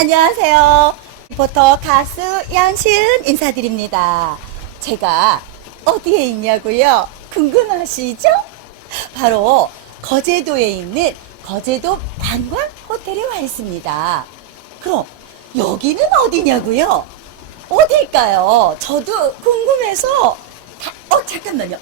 안녕하세요. 리포터 가수 양시은 인사드립니다. 제가 어디에 있냐고요? 궁금하시죠? 바로 거제도에 있는 거제도 관광 호텔에 와 있습니다. 그럼 여기는 어디냐고요? 어딜까요? 저도 궁금해서 다- 어 잠깐만요.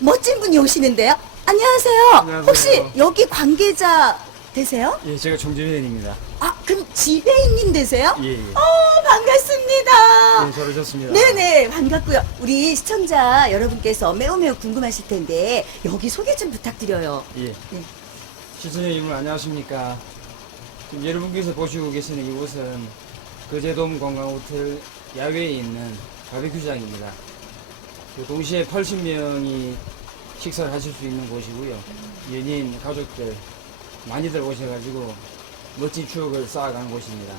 멋진 분이 오시는데요. 안녕하세요. 안녕하세요. 혹시 여기 관계자 되세요? 예, 제가 정재민입니다. 아, 그럼 지배인님 되세요? 예, 예. 어, 반갑습니다. 예, 저를 좋습니다. 네네, 반갑고요. 우리 시청자 여러분께서 매우 매우 궁금하실 텐데, 여기 소개 좀 부탁드려요. 예. 네. 시청자 여러분 안녕하십니까? 지금 여러분께서 보시고 계시는 이곳은 거제돔 관광호텔 야외에 있는 바베큐장입니다. 그 동시에 80명이 식사를 하실 수 있는 곳이고요. 연인, 가족들 많이들 오셔가지고 멋진 추억을 쌓아가는 곳입니다.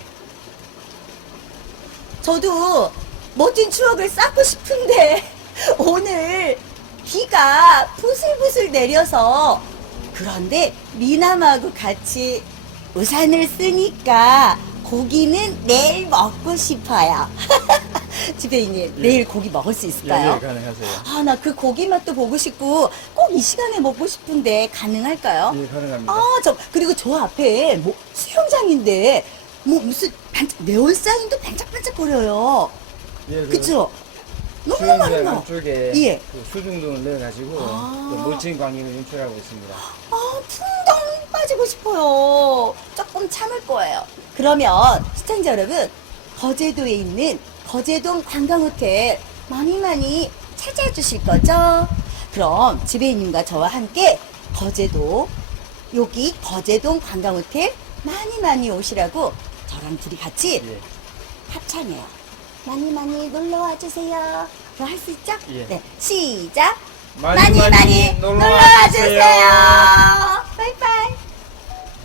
저도 멋진 추억을 쌓고 싶은데, 오늘 비가 부슬부슬 내려서, 그런데 미남하고 같이 우산을 쓰니까 고기는 내일 먹고 싶어요. 지배인님, 예. 내일 고기 먹을 수 있을까요? 예, 예, 가능하세요. 아, 나 그 고기 맛도 보고 싶고 꼭 이 시간에 먹고 싶은데 가능할까요? 예, 가능합니다. 아, 저 그리고 저 앞에 뭐 수영장인데 뭐 무슨 반짝 네온 사인도 반짝반짝 거려요. 예, 그 그쵸? 너무 수영장 많아. 안쪽에 예. 그 수중등을 넣어가지고 아. 또 멋진 광경을 연출하고 있습니다. 아, 풍덩 빠지고 싶어요. 조금 참을 거예요. 그러면 시청자 여러분, 거제도에 있는 거제동 관광호텔 많이 많이 찾아주실 거죠? 그럼 지배인님과 저와 함께 거제도, 여기 거제동 관광호텔 많이 많이 오시라고 저랑 둘이 같이 예. 합창해요. 많이 많이 놀러 와 주세요. 그럼 할 수 있죠? 예. 네. 시작. 많이 많이 놀러 와. 주세요.